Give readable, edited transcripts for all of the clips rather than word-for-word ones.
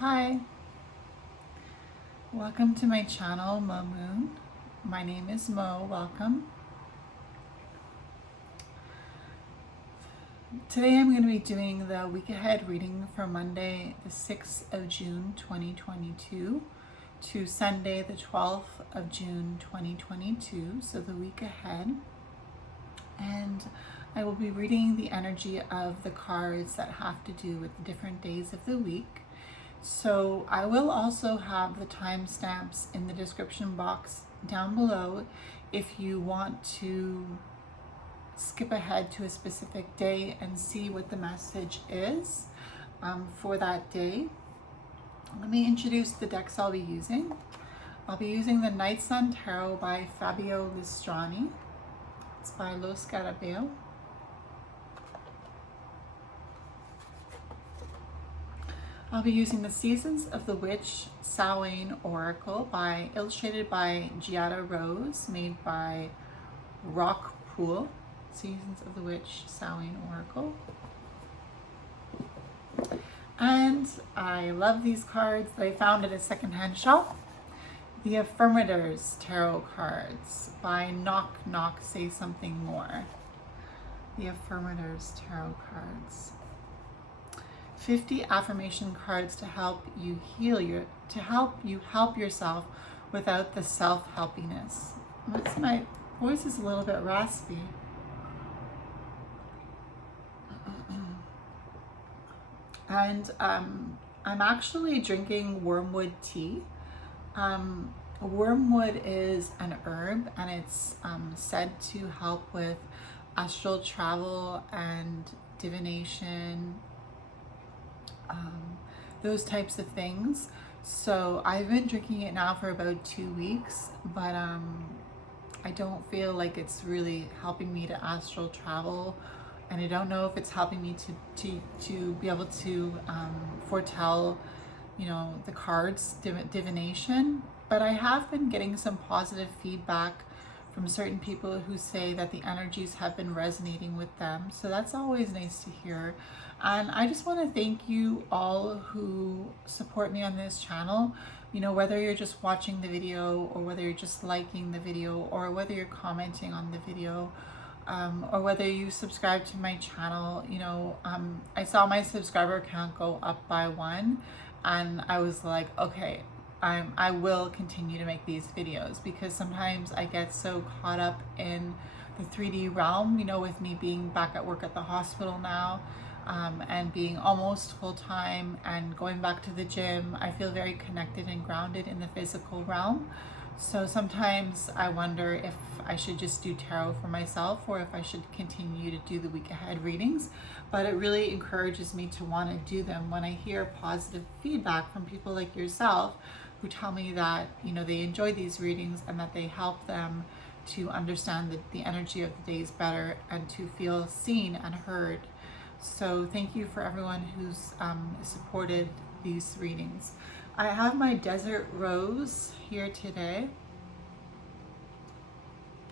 Hi, welcome to my channel, Mo Moon. My name is Mo, welcome. Today I'm going to be doing the week ahead reading for Monday, the 6th of June, 2022 to Sunday, the 12th of June, 2022, so the week ahead. And I will be reading the energy of the cards that have to do with the different days of the week. So I will also have the timestamps in the description box down below if you want to skip ahead to a specific day and see what the message is for that day. Let me introduce the decks I'll be using. I'll be using the Night Sun Tarot by Fabio Listrani. It's by Lo Scarabeo. I'll be using the Seasons of the Witch Samhain Oracle illustrated by Giada Rose, made by Rock Pool. Seasons of the Witch Samhain Oracle. And I love these cards that I found at a secondhand shop. The Affirmators Tarot cards by Knock Knock Say Something More. The Affirmators Tarot cards. 50 affirmation cards to help you help yourself without the self-helpiness. My voice is a little bit raspy. And I'm actually drinking wormwood tea. Wormwood is an herb, and it's said to help with astral travel and divination, those types of things. So I've been drinking it now for about 2 weeks, but I don't feel like it's really helping me to astral travel, and I don't know if it's helping me to be able to foretell, the cards, divination. But I have been getting some positive feedback from certain people who say that the energies have been resonating with them. So that's always nice to hear. And I just want to thank you all who support me on this channel. Whether you're just watching the video, or whether you're just liking the video, or whether you're commenting on the video, or whether you subscribe to my channel. I saw my subscriber count go up by 1, and I was like, okay, I will continue to make these videos, because sometimes I get so caught up in the 3D realm, with me being back at work at the hospital now, and being almost full-time and going back to the gym. I feel very connected and grounded in the physical realm. So sometimes I wonder if I should just do tarot for myself, or if I should continue to do the week ahead readings. But it really encourages me to want to do them when I hear positive feedback from people like yourself, who tell me that they enjoy these readings and that they help them to understand the energy of the days better and to feel seen and heard. So thank you for everyone who's supported these readings. I have my Desert Rose here today,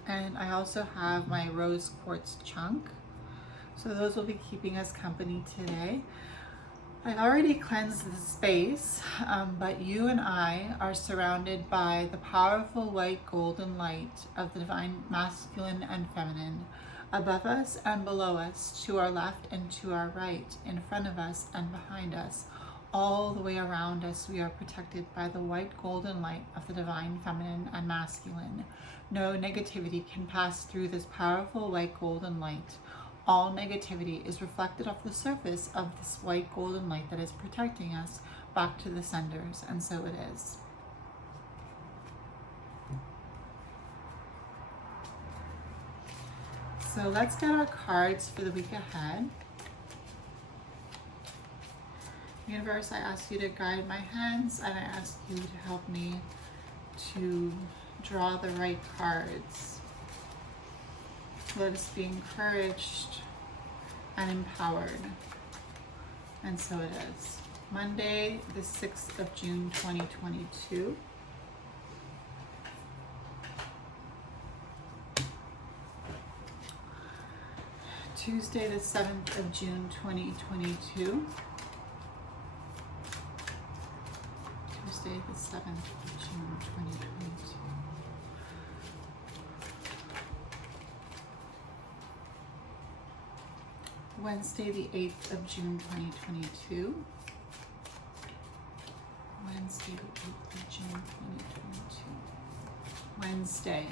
and I also have my Rose Quartz Chunk. So those will be keeping us company today. I already cleansed the space, but you and I are surrounded by the powerful white golden light of the divine masculine and feminine, above us and below us, to our left and to our right, in front of us and behind us. All the way around us, we are protected by the white golden light of the divine feminine and masculine. No negativity can pass through this powerful white golden light. All negativity is reflected off the surface of this white golden light that is protecting us back to the senders, and so it is. So let's get our cards for the week ahead. Universe, I ask you to guide my hands, and I ask you to help me to draw the right cards. Let us be encouraged and empowered. And so it is. Monday, the 6th of June, 2022. Tuesday, the 7th of June, 2022. Wednesday, the 8th of June, 2022. Wednesday, the 8th of June, 2022. Wednesday.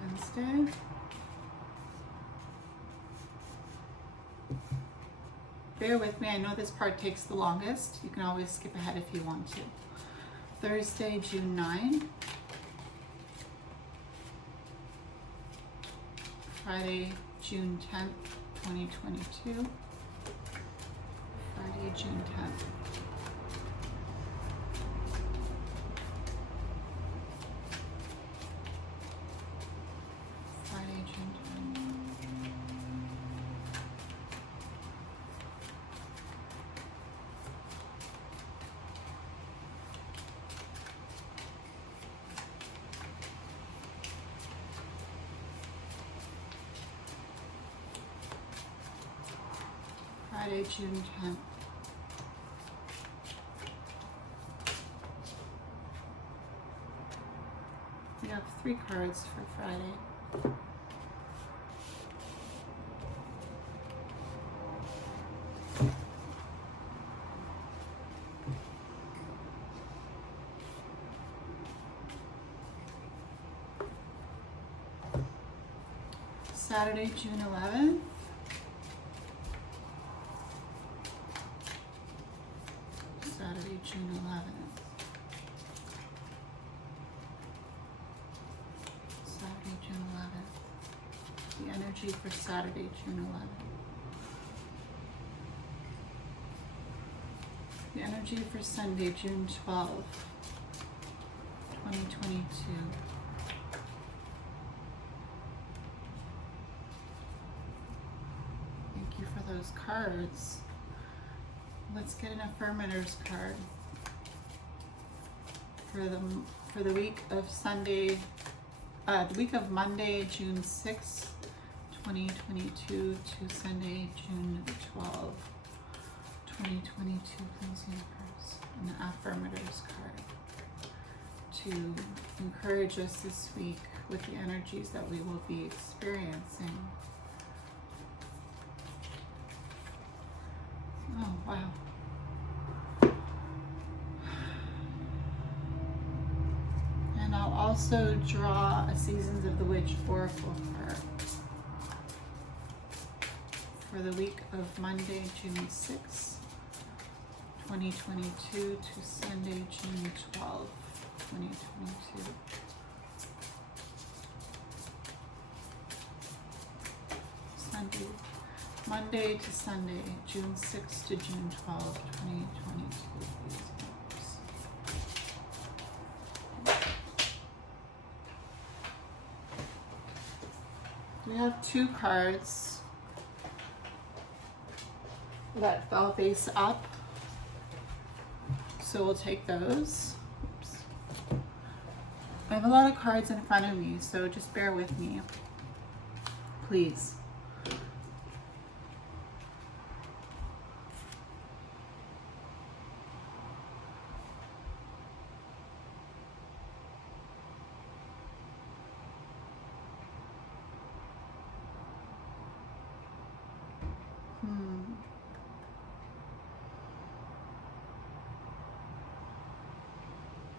Wednesday. Bear with me, I know this part takes the longest. You can always skip ahead if you want to. Thursday, June 9. Friday, June 10th, 2022. Friday, June 10th. Friday, June 10th. Friday, June 10th. We have 3 cards for Friday. Saturday, June 11th. Saturday, June 11th. Saturday, June 11th. The energy for Saturday, June 11th. The energy for Sunday, June 12th, 2022. Thank you for those cards. Let's get an affirmators card for the week of Sunday, the week of Monday, June 6th, 2022 to Sunday, June 12th, 2022. Please, universe, an affirmators card to encourage us this week with the energies that we will be experiencing. Oh, wow. And I'll also draw a Seasons of the Witch Oracle card for the week of Monday, June 6th, 2022 to Sunday, June 12th, 2022. Sunday. Monday to Sunday, June 6th to June 12th, 2022. We have 2 cards that fell face up, so we'll take those. Oops. I have a lot of cards in front of me, so just bear with me, please.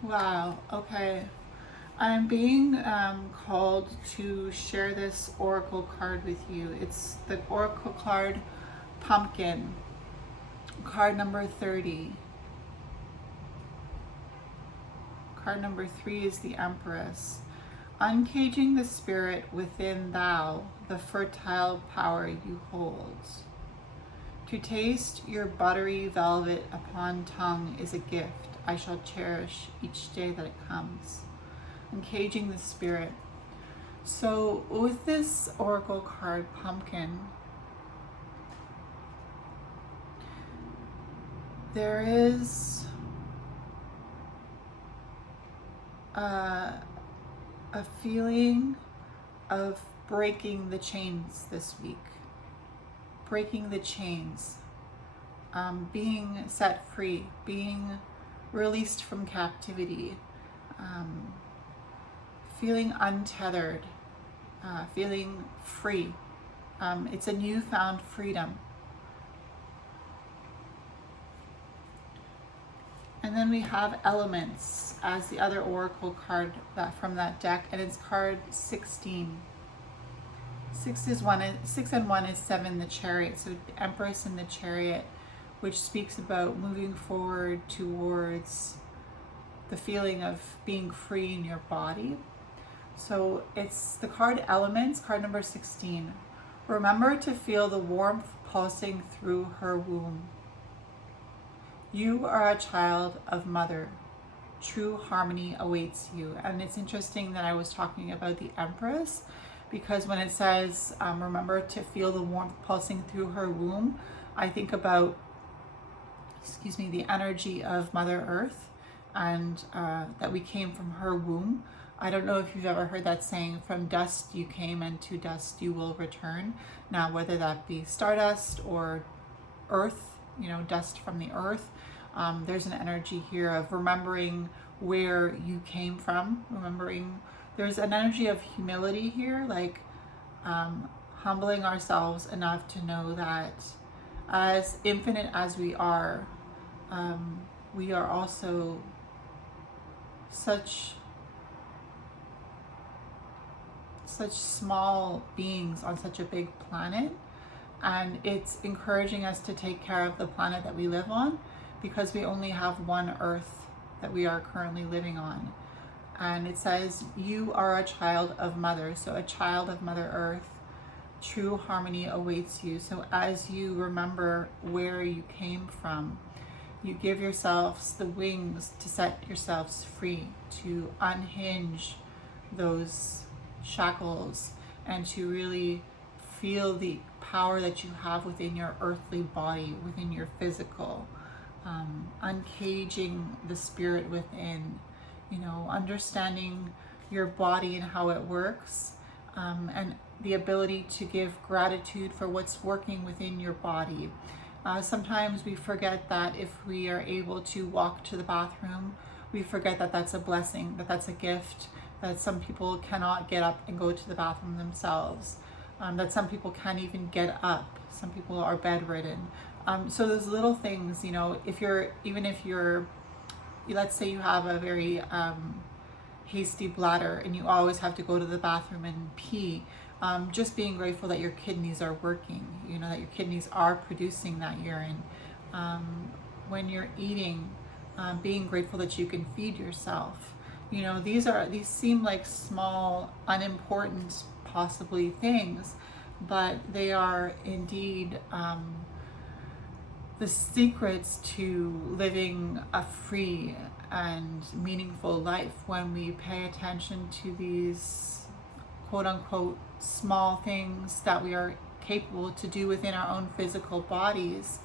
Wow, okay. I'm being called to share this oracle card with you. It's the oracle card Pumpkin, card number 30. Card number 3 is the Empress. Uncaging the spirit within thou, the fertile power you hold. To taste your buttery velvet upon tongue is a gift I shall cherish each day that it comes. Uncaging the spirit. So with this oracle card, Pumpkin, there is a feeling of breaking the chains this week. Breaking the chains. being set free, being released from captivity, feeling untethered, feeling free. It's a newfound freedom. And then we have elements as the other oracle card from that deck, and it's card 16. 6 and 1 is 7, the Chariot. So the Empress in the Chariot, which speaks about moving forward towards the feeling of being free in your body. So it's the card Elements, card number 16. Remember to feel the warmth pulsing through her womb. You are a child of Mother. True harmony awaits you. And it's interesting that I was talking about the Empress, because when it says, remember to feel the warmth pulsing through her womb, I think about, the energy of Mother Earth, and that we came from her womb. I don't know if you've ever heard that saying, from dust you came and to dust you will return. Now, whether that be stardust or earth, dust from the earth, there's an energy here of remembering where you came from, there's an energy of humility here, like humbling ourselves enough to know that as infinite as we are also such small beings on such a big planet, and it's encouraging us to take care of the planet that we live on, because we only have one Earth that we are currently living on. And it says you are a child of Mother, so a child of Mother Earth. True harmony awaits you. So as you remember where you came from, you give yourselves the wings to set yourselves free, to unhinge those shackles, and to really feel the power that you have within your earthly body, within your physical, uncaging the spirit within, understanding your body and how it works, and the ability to give gratitude for what's working within your body. Sometimes we forget that if we are able to walk to the bathroom, we forget that that's a blessing, that that's a gift, that some people cannot get up and go to the bathroom themselves, that some people can't even get up, some people are bedridden. So those little things, if you're, let's say you have a very hasty bladder and you always have to go to the bathroom and pee, just being grateful that your kidneys are working, that your kidneys are producing that urine. When you're eating, being grateful that you can feed yourself. These seem like small, unimportant, possibly things, but they are indeed the secrets to living a free and meaningful life. When we pay attention to these quote unquote small things that we are capable to do within our own physical bodies,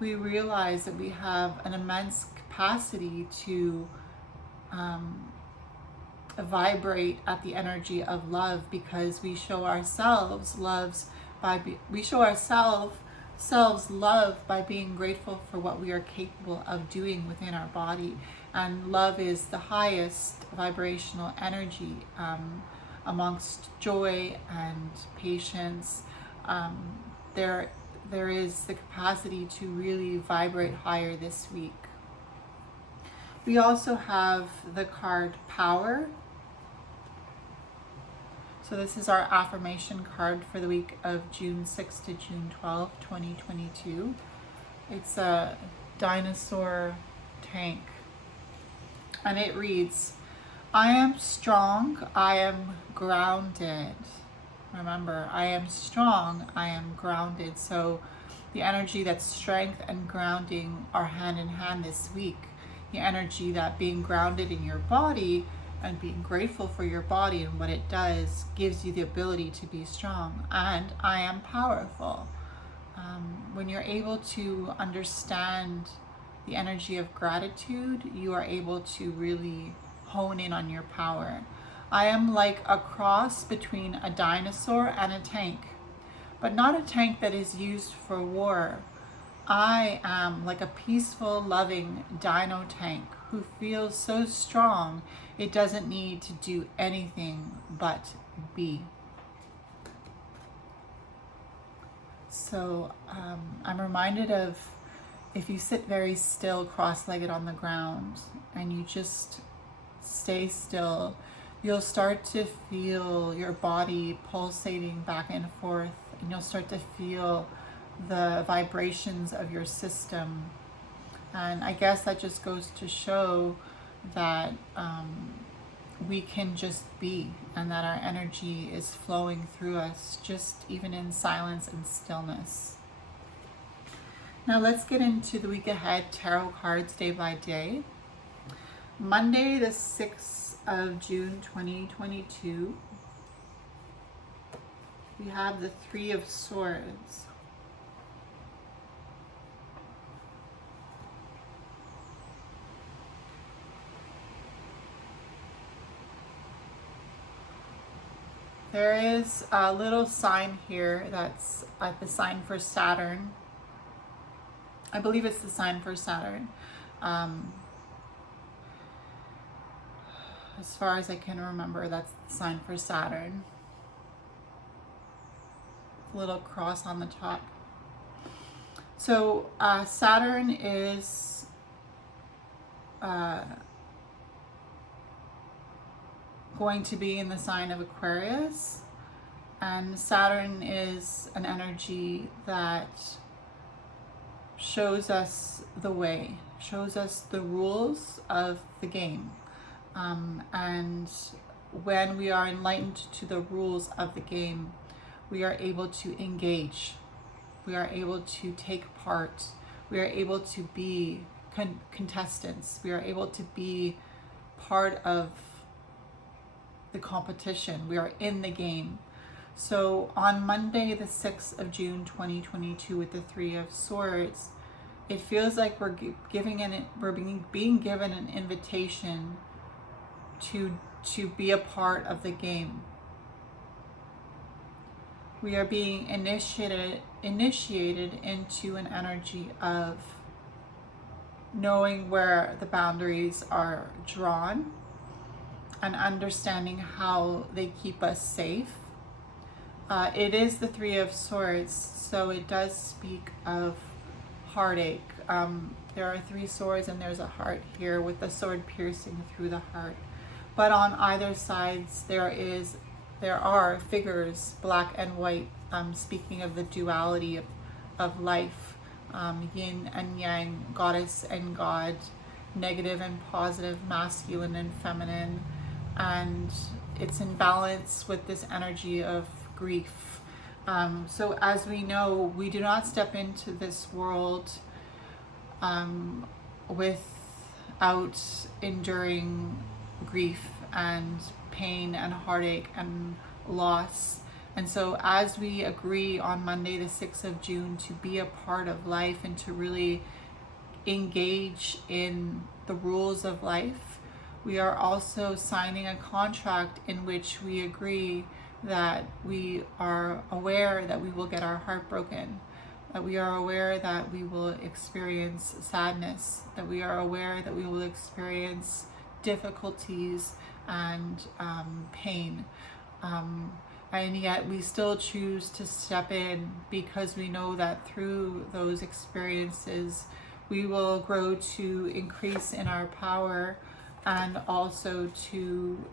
we realize that we have an immense capacity to vibrate at the energy of love, because we show ourselves love by being grateful for what we are capable of doing within our body. And love is the highest vibrational energy amongst joy and patience. There is the capacity to really vibrate higher this week. We also have the card Power. So this is our affirmation card for the week of June 6 to June 12, 2022. It's a dinosaur tank. And it reads, I am strong, I am grounded. Remember, I am strong, I am grounded. So the energy that strength and grounding are hand in hand this week. The energy that being grounded in your body and being grateful for your body and what it does gives you the ability to be strong. And I am powerful. When you're able to understand the energy of gratitude, you are able to really hone in on your power. I am like a cross between a dinosaur and a tank, but not a tank that is used for war, I am like a peaceful, loving dino tank who feels so strong it doesn't need to do anything but be. So I'm reminded of if you sit very still, cross-legged on the ground, and you just stay still, you'll start to feel your body pulsating back and forth, and you'll start to feel the vibrations of your system. And I guess that just goes to show that we can just be, and that our energy is flowing through us, just even in silence and stillness. Now let's get into the week ahead tarot cards day by day. Monday, the 6th of June, 2022, we have the Three of Swords. There is a little sign here that's the sign for Saturn. I believe it's the sign for Saturn. As far as I can remember, that's the sign for Saturn. Little cross on the top. So Saturn is going to be in the sign of Aquarius, and Saturn is an energy that shows us the way, shows us the rules of the game. And when we are enlightened to the rules of the game, we are able to engage, we are able to take part, we are able to be contestants, we are able to be part of the competition, we are in the game. So on Monday, the 6th of June, 2022, with the Three of Swords, it feels like we're being given an invitation to be a part of the game. We are being initiated into an energy of knowing where the boundaries are drawn and understanding how they keep us safe. It is the Three of Swords, so it does speak of heartache. There are three swords and there's a heart here with the sword piercing through the heart. But on either sides there are figures, black and white, speaking of the duality of life, yin and yang, goddess and god, negative and positive, masculine and feminine, and it's in balance with this energy of grief. So as we know, we do not step into this world without enduring grief and pain and heartache and loss. And so as we agree on Monday, the 6th of June, to be a part of life and to really engage in the rules of life, we are also signing a contract in which we agree that we are aware that we will get our heart broken, that we are aware that we will experience sadness, that we are aware that we will experience difficulties and pain. And yet we still choose to step in because we know that through those experiences we will grow to increase in our power and also to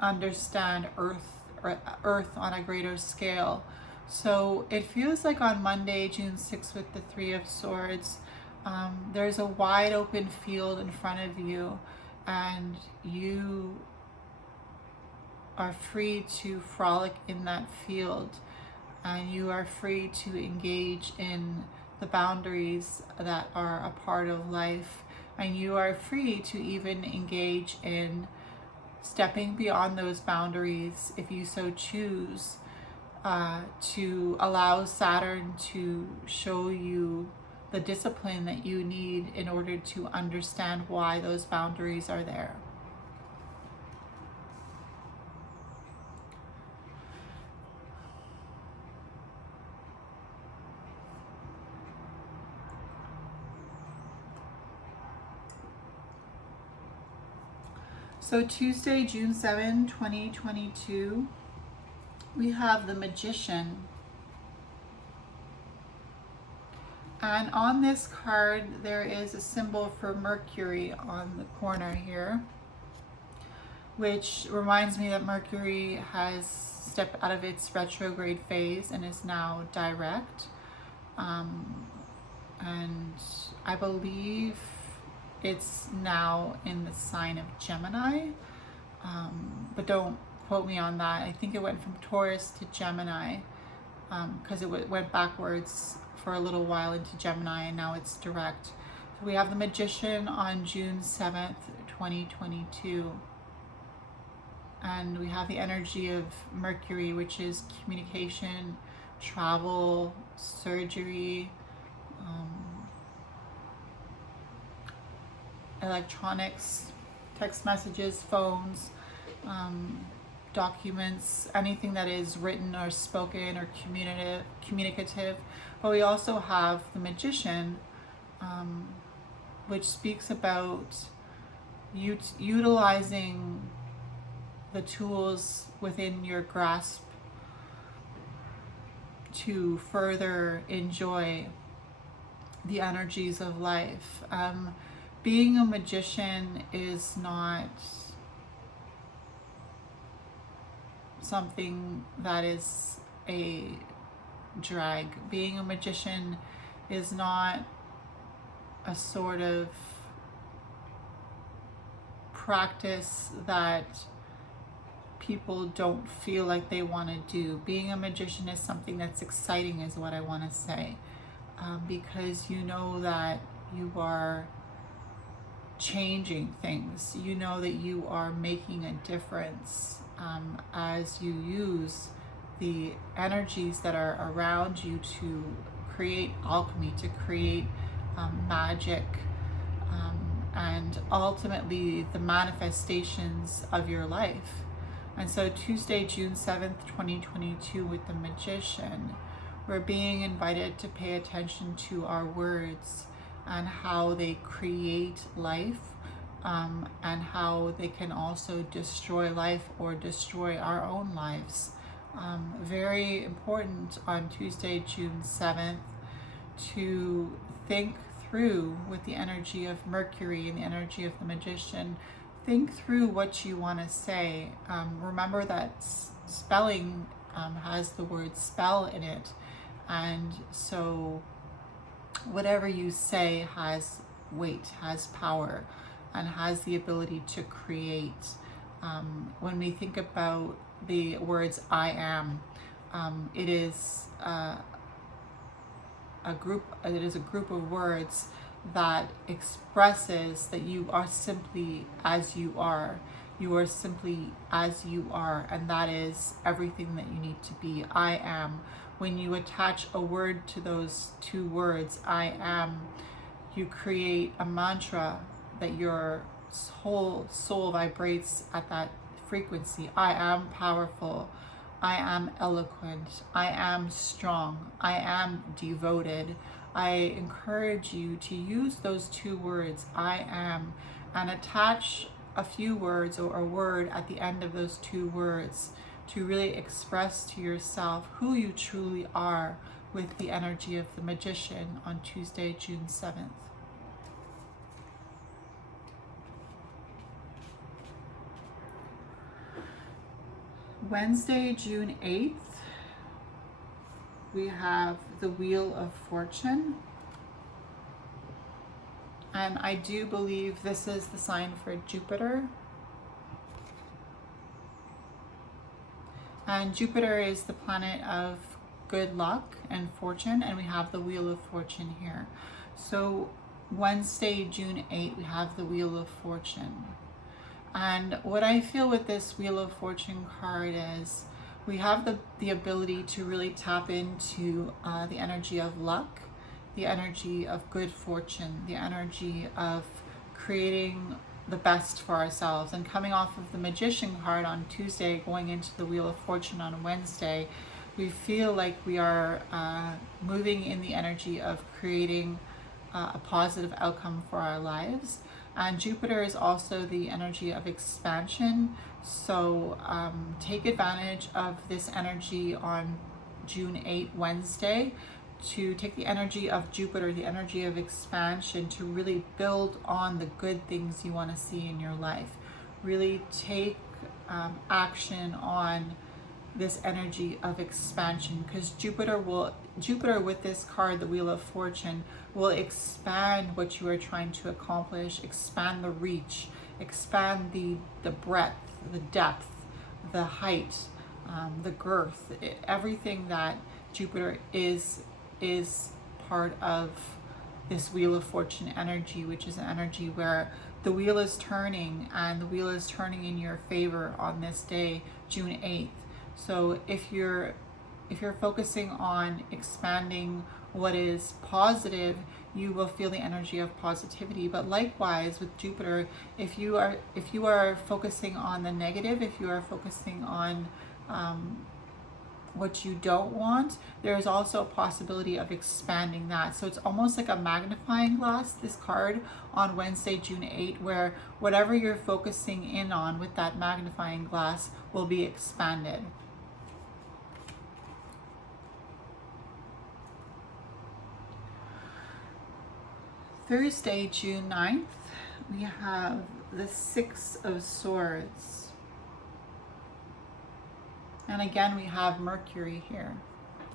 understand earth on a greater scale. So it feels like on Monday, June 6th, with the Three of Swords, there's a wide open field in front of you, and you are free to frolic in that field, and you are free to engage in the boundaries that are a part of life, and you are free to even engage in stepping beyond those boundaries if you so choose, to allow Saturn to show you the discipline that you need in order to understand why those boundaries are there. So Tuesday, June 7, 2022, we have the Magician. And on this card, there is a symbol for Mercury on the corner here, which reminds me that Mercury has stepped out of its retrograde phase and is now direct. And I believe it's now in the sign of Gemini, but don't quote me on that. I think it went from Taurus to Gemini, because it went backwards for a little while into Gemini, and now it's direct. So we have the Magician on June 7th, 2022. And we have the energy of Mercury, which is communication, travel, surgery, electronics, text messages, phones, documents, anything that is written or spoken or communicative. But we also have the Magician, which speaks about utilizing the tools within your grasp to further enjoy the energies of life. Being a magician is not something that is a drag. Being a magician is not a sort of practice that people don't feel like they want to do. Being a magician is something that's exciting, is what I want to say, because you know that you are changing things. You know that you are making a difference as you use the energies that are around you to create alchemy, to create magic, and ultimately the manifestations of your life. And so Tuesday, June 7th, 2022, with the Magician, we're being invited to pay attention to our words and how they create life, and how they can also destroy life or destroy our own lives. Very important on Tuesday, June 7th, to think through, with the energy of Mercury and the energy of the Magician, think through what you want to say. Remember that spelling has the word spell in it, and so whatever you say has weight, has power, and has the ability to create. When we think about the words I am, it is a group of words that expresses that you are simply as you are. You are simply as you are, and that is everything that you need to be. I am. When you attach a word to those two words, I am, you create a mantra that your whole soul vibrates at that frequency. I am powerful. I am eloquent. I am strong. I am devoted. I encourage you to use those two words, I am, and attach a few words or a word at the end of those two words to really express to yourself who you truly are with the energy of the Magician on Tuesday, June 7th. Wednesday, June 8th, we have the Wheel of Fortune. And I do believe this is the sign for Jupiter. And Jupiter is the planet of good luck and fortune, and we have the Wheel of Fortune here. So Wednesday, June 8th, we have the Wheel of Fortune. And what I feel with this Wheel of Fortune card is we have the ability to really tap into the energy of luck, the energy of good fortune, the energy of creating the best for ourselves. And coming off of the Magician card on Tuesday, going into the Wheel of Fortune on Wednesday, we feel like we are moving in the energy of creating a positive outcome for our lives. And Jupiter is also the energy of expansion. So take advantage of this energy on June 8, Wednesday, to take the energy of Jupiter, the energy of expansion, to really build on the good things you want to see in your life. Really take action on this energy of expansion, because Jupiter with this card, the Wheel of Fortune, will expand what you are trying to accomplish, expand the reach, expand the breadth, the depth, the height, the girth, everything that Jupiter is part of this Wheel of Fortune energy, which is an energy where the wheel is turning, and the wheel is turning in your favor on this day, June 8th. So if you're focusing on expanding what is positive, you will feel the energy of positivity. But likewise with Jupiter, if you are focusing on the negative, if you are focusing on what you don't want, there's also a possibility of expanding that. So it's almost like a magnifying glass, this card on Wednesday, June 8, where whatever you're focusing in on with that magnifying glass will be expanded. Thursday, June 9th, we have the Six of Swords. And again, we have Mercury here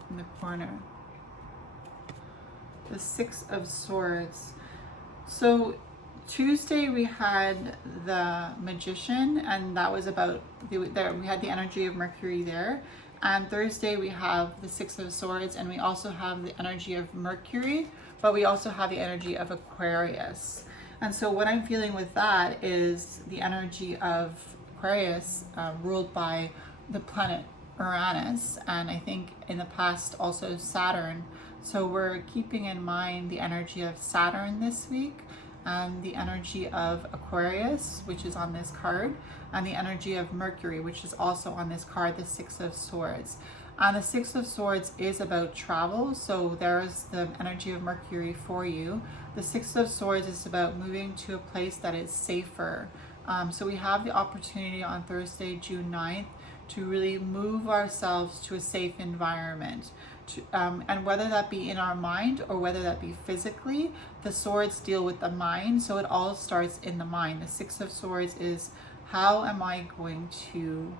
in the corner. The Six of Swords. So Tuesday we had the Magician, and that was about, we had the energy of Mercury there. And Thursday we have the Six of Swords, and we also have the energy of Mercury, but we also have the energy of Aquarius. And so what I'm feeling with that is the energy of Aquarius, ruled by the planet Uranus, and I think in the past also Saturn. So we're keeping in mind the energy of Saturn this week, and the energy of Aquarius, which is on this card, and the energy of Mercury, which is also on this card, the Six of Swords. And the Six of Swords is about travel, so there's the energy of Mercury for you. The Six of Swords is about moving to a place that is safer. So we have the opportunity on Thursday, June 9th, to really move ourselves to a safe environment. And whether that be in our mind or whether that be physically, the swords deal with the mind, so it all starts in the mind. The Six of Swords is, how am I going to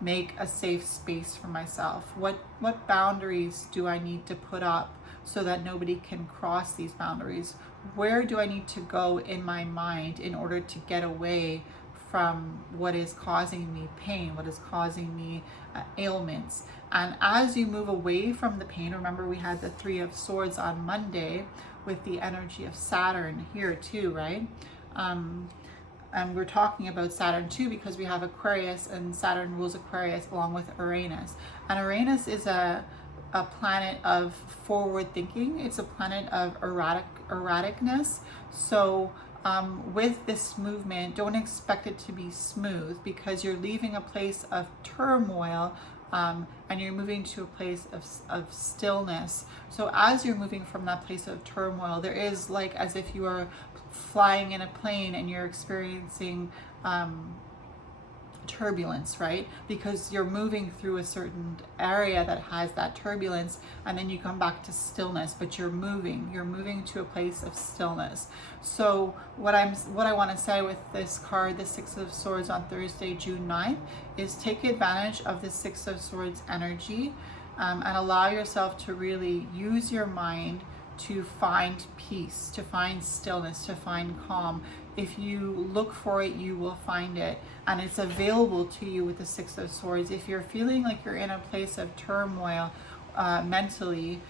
make a safe space for myself? What boundaries do I need to put up so that nobody can cross these boundaries? Where do I need to go in my mind in order to get away from what is causing me pain, what is causing me ailments? And as you move away from the pain, remember we had the Three of Swords on Monday with the energy of Saturn here too, right? And we're talking about Saturn too because we have Aquarius, and Saturn rules Aquarius along with Uranus. And Uranus is a planet of forward thinking. It's a planet of erraticness. So with this movement, don't expect it to be smooth, because you're leaving a place of turmoil, and you're moving to a place of stillness. So as you're moving from that place of turmoil, there is like as if you are flying in a plane and you're experiencing turbulence, right? Because you're moving through a certain area that has that turbulence, and then you come back to stillness, but you're moving to a place of stillness. So what I want to say with this card, the Six of Swords on Thursday, June 9th, is take advantage of the Six of Swords energy, and allow yourself to really use your mind to find peace, to find stillness, to find calm. If you look for it, you will find it, and it's available to you with the Six of Swords. If you're feeling like you're in a place of turmoil mentally,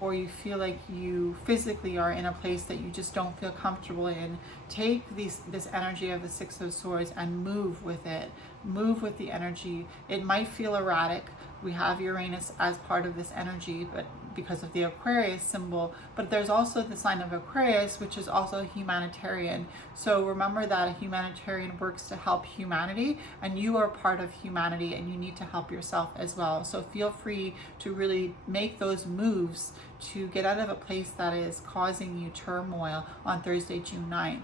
or you feel like you physically are in a place that you just don't feel comfortable in, take this energy of the Six of Swords and move with it. Move with the energy. It might feel erratic. We have Uranus as part of this energy, but because of the Aquarius symbol, but there's also the sign of Aquarius, which is also humanitarian. So remember that a humanitarian works to help humanity, and you are part of humanity, and you need to help yourself as well. So feel free to really make those moves to get out of a place that is causing you turmoil on Thursday, June 9th.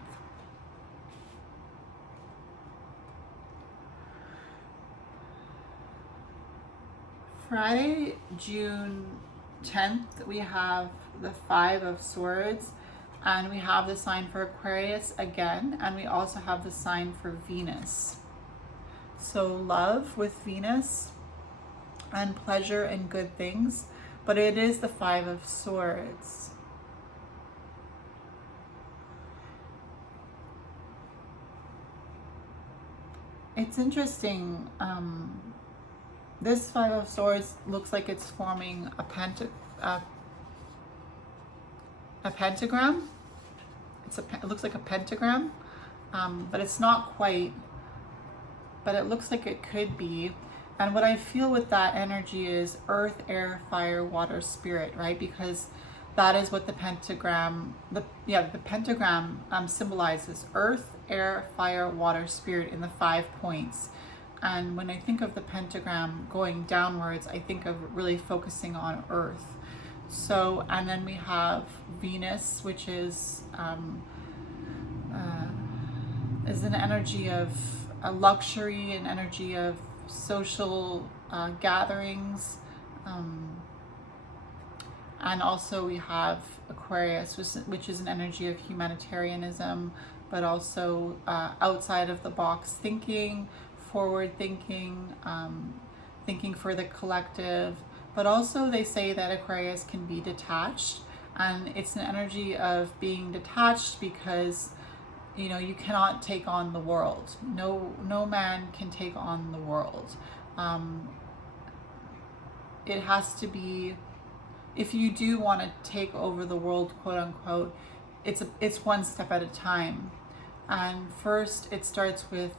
Friday, June 10th, we have the Five of Swords, and we have the sign for Aquarius again, and we also have the sign for Venus. So love with Venus and pleasure and good things, but it is the Five of Swords. It's interesting. This Five of Swords looks like it's forming a pentagram. It looks like a pentagram, but it's not quite. But it looks like it could be. And what I feel with that energy is earth, air, fire, water, spirit, right? Because that is what the pentagram, the pentagram symbolizes: earth, air, fire, water, spirit in the 5 points. And when I think of the pentagram going downwards, I think of really focusing on earth. So, and then we have Venus, which is an energy of a luxury, an energy of social gatherings. And also we have Aquarius, which is an energy of humanitarianism, but also outside of the box thinking, forward thinking, thinking for the collective. But also they say that Aquarius can be detached, and it's an energy of being detached because, you know, you cannot take on the world. No man can take on the world. It has to be, if you do want to take over the world, quote unquote, it's one step at a time. And first it starts with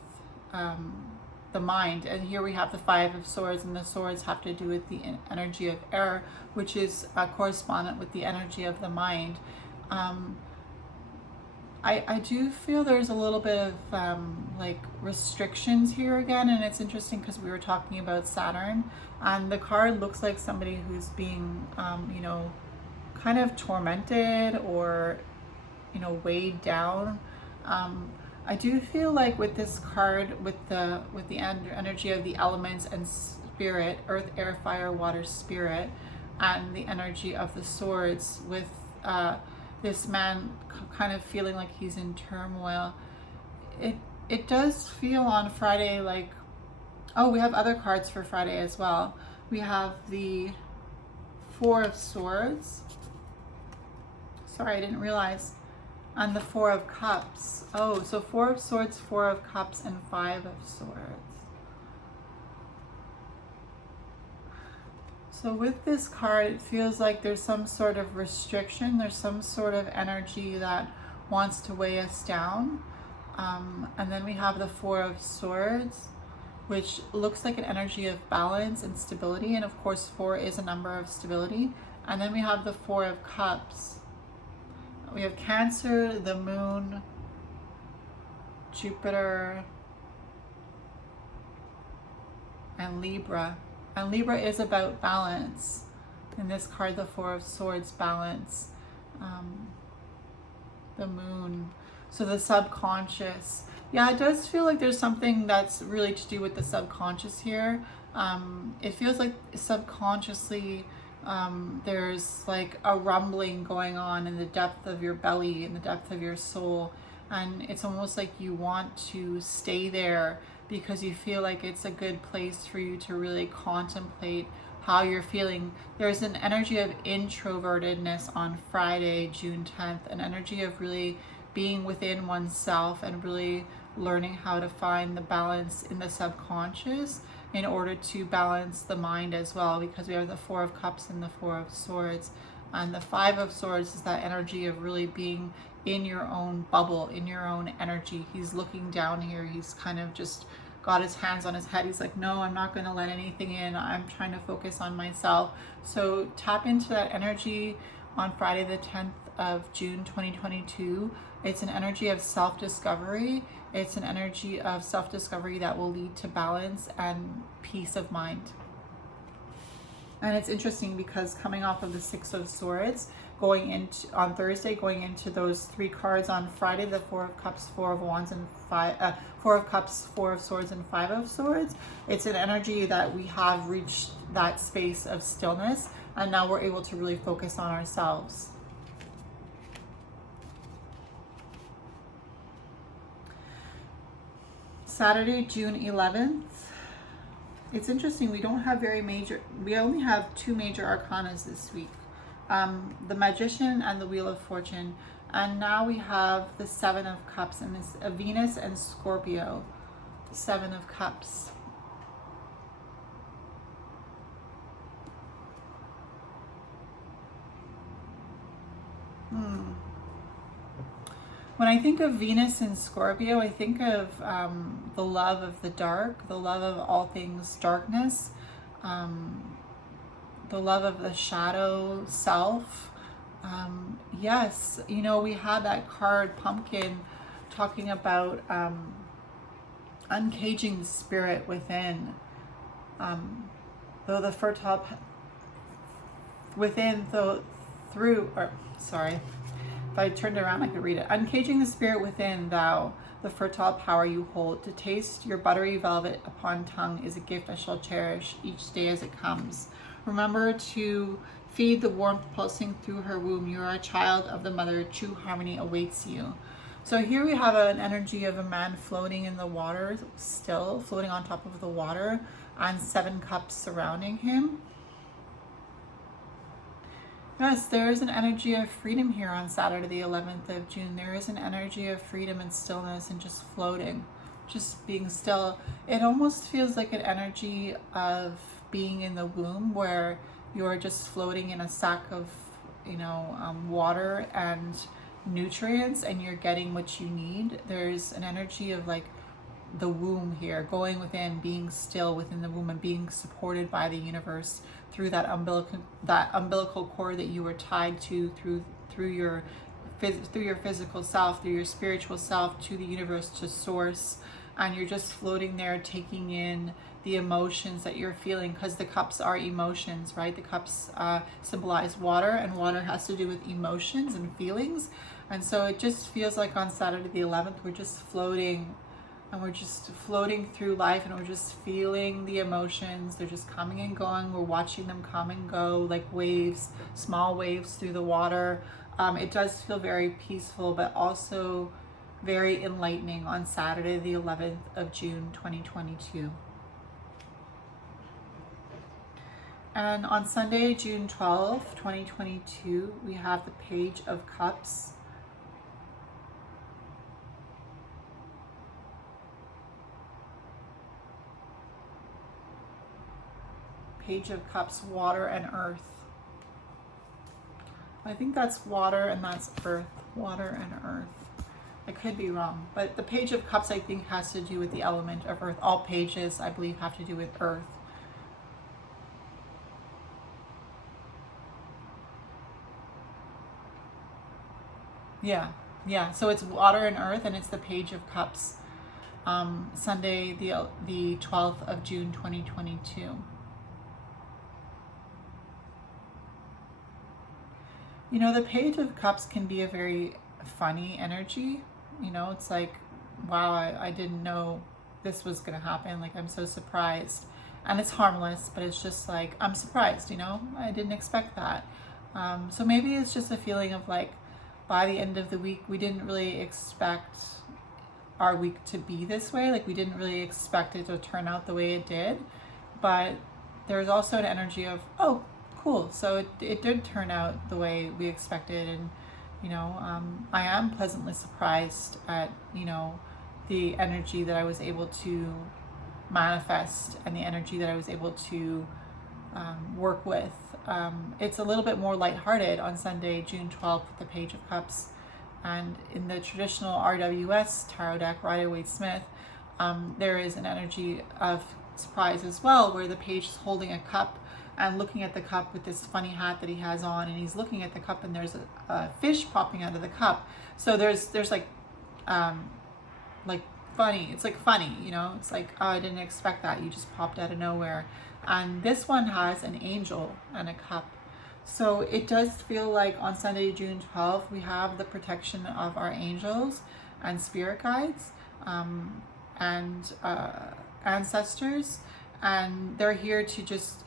the mind. And here we have the Five of Swords, and the swords have to do with the energy of air, which is correspondent with the energy of the mind. I do feel there's a little bit of like restrictions here again, and it's interesting because we were talking about Saturn, and the card looks like somebody who's being you know, kind of tormented or, you know, weighed down. I do feel like with this card, with the energy of the elements and spirit, earth, air, fire, water, spirit, and the energy of the swords, with this man kind of feeling like he's in turmoil, it does feel on Friday like, oh, we have other cards for Friday as well. We have the Four of Swords. Sorry, I didn't realize. And the Four of Cups. Oh, so Four of Swords, Four of Cups, and Five of Swords. So with this card, it feels like there's some sort of restriction. There's some sort of energy that wants to weigh us down. And then we have the Four of Swords, which looks like an energy of balance and stability. And of course, 4 is a number of stability. And then we have the Four of Cups. We have Cancer, the Moon, Jupiter, and Libra. And Libra is about balance. In this card, the Four of Swords, balance. The Moon. So the subconscious. Yeah, it does feel like there's something that's really to do with the subconscious here. It feels like subconsciously there's like a rumbling going on in the depth of your belly, in the depth of your soul, and it's almost like you want to stay there because you feel like it's a good place for you to really contemplate how you're feeling. There's an energy of introvertedness on Friday, June 10th, an energy of really being within oneself and really learning how to find the balance in the subconscious in order to balance the mind as well, because we have the Four of Cups and the Four of Swords. And the Five of Swords is that energy of really being in your own bubble, in your own energy. He's looking down here. He's kind of just got his hands on his head. He's like, no, I'm not going to let anything in. I'm trying to focus on myself. So tap into that energy on Friday the 10th of June 2022. It's an energy of self-discovery. It's an energy of self-discovery that will lead to balance and peace of mind. And it's interesting because coming off of the Six of Swords, going into on Thursday, going into those three cards on Friday, the Four of Cups, Four of Wands, and Four of Cups, Four of Swords, and Five of Swords. It's an energy that we have reached that space of stillness, and now we're able to really focus on ourselves. Saturday, June 11th. It's interesting, we don't have we only have two major arcanas this week. The Magician and the Wheel of Fortune. And now we have the Seven of Cups, and it's a Venus and Scorpio. Seven of Cups. When I think of Venus and Scorpio, I think of the love of the dark, the love of all things darkness, the love of the shadow self. Yes, you know, we had that card, Pumpkin, talking about uncaging the spirit within, though the fertile within, though through, or sorry, if I turned it around, I could read it. Uncaging the spirit within, thou, the fertile power you hold. To taste your buttery velvet upon tongue is a gift I shall cherish each day as it comes. Remember to feed the warmth pulsing through her womb. You are a child of the mother. True harmony awaits you. So here we have an energy of a man floating in the water, still floating on top of the water, and seven cups surrounding him. Yes, there is an energy of freedom here on Saturday, the 11th of June. There is an energy of freedom and stillness and just floating, just being still. It almost feels like an energy of being in the womb where you're just floating in a sack of, water and nutrients, and you're getting what you need. There's an energy of like the womb here, going within, being still within the womb and being supported by the universe through that umbilical cord that you were tied to through your physical self, through your spiritual self, to the universe, to source. And you're just floating there, taking in the emotions that you're feeling, because the cups are emotions, right? The cups symbolize water, and water has to do with emotions and feelings. And so it just feels like on Saturday the 11th, we're just floating, and we're just floating through life, and we're just feeling the emotions. They're just coming and going. We're watching them come and go like waves, small waves through the water. It does feel very peaceful, but also very enlightening on Saturday, the 11th of June, 2022. And on Sunday, June 12th, 2022, we have the Page of Cups. Page of Cups, water and earth. I think that's water and that's earth. Water and earth. I could be wrong, but the Page of Cups, I think, has to do with the element of earth. All pages, I believe, have to do with earth. Yeah. So it's water and earth, and it's the Page of Cups. Sunday, the 12th of June, 2022. The Page of Cups can be a very funny energy. It's like, wow, I didn't know this was going to happen. Like, I'm so surprised. And it's harmless, but it's just like, I'm surprised, I didn't expect that. So maybe it's just a feeling of like, by the end of the week, we didn't really expect our week to be this way. Like, we didn't really expect it to turn out the way it did. But there's also an energy of, oh, cool. So it did turn out the way we expected. And, I am pleasantly surprised at, the energy that I was able to manifest and the energy that I was able to work with. It's a little bit more lighthearted on Sunday, June 12th, with the Page of Cups. And in the traditional RWS tarot deck, Rider-Waite-Smith, there is an energy of surprise as well, where the page is holding a cup and looking at the cup with this funny hat that he has on, and he's looking at the cup, and there's a fish popping out of the cup. So there's like funny. It's like funny, it's like, oh, I didn't expect that. You just popped out of nowhere. And this one has an angel and a cup. So it does feel like on Sunday, June 12th, we have the protection of our angels and spirit guides, and ancestors. And they're here to just,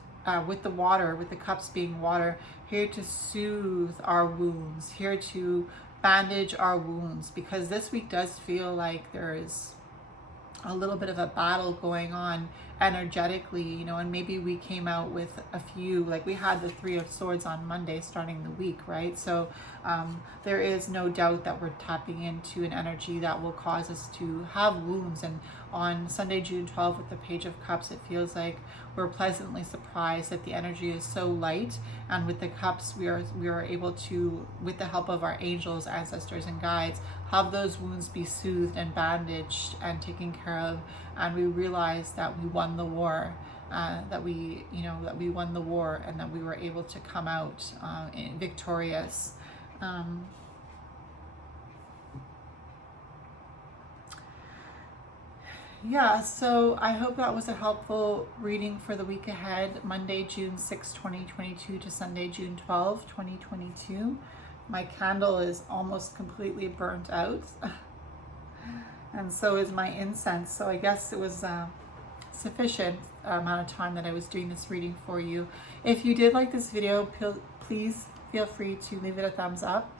with the water, with the cups being water, here to soothe our wounds, here to bandage our wounds, because this week does feel like there is a little bit of a battle going on energetically, you know, and maybe we came out with a few, like we had the Three of Swords on Monday starting the week, right? So there is no doubt that we're tapping into an energy that will cause us to have wounds. And on Sunday, June 12th, with the Page of Cups, it feels like we're pleasantly surprised that the energy is so light. And with the cups, we are able to, with the help of our angels, ancestors, and guides, have those wounds be soothed and bandaged and taken care of. And we realize that we won the war, that we won the war, and that we were able to come out victorious. Yeah, so I hope that was a helpful reading for the week ahead, Monday, June 6, 2022 to Sunday, June 12, 2022. My candle is almost completely burnt out, and so is my incense. So I guess it was sufficient amount of time that I was doing this reading for you. If you did like this video, please feel free to leave it a thumbs up.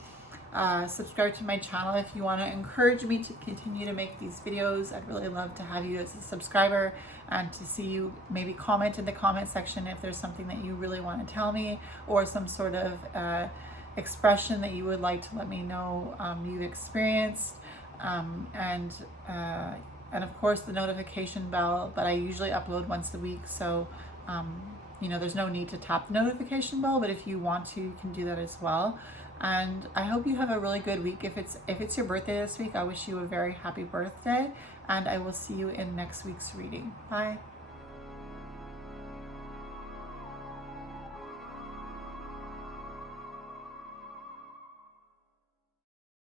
Subscribe to my channel if you want to encourage me to continue to make these videos. I'd really love to have you as a subscriber and to see you maybe comment in the comment section if there's something that you really want to tell me, or some sort of expression that you would like to let me know you've experienced. And of course the notification bell, but I usually upload once a week, so you know, there's no need to tap the notification bell, but if you want to, you can do that as well. And I hope you have a really good week. If it's your birthday this week, I wish you a very happy birthday, and I will see you in next week's reading. Bye.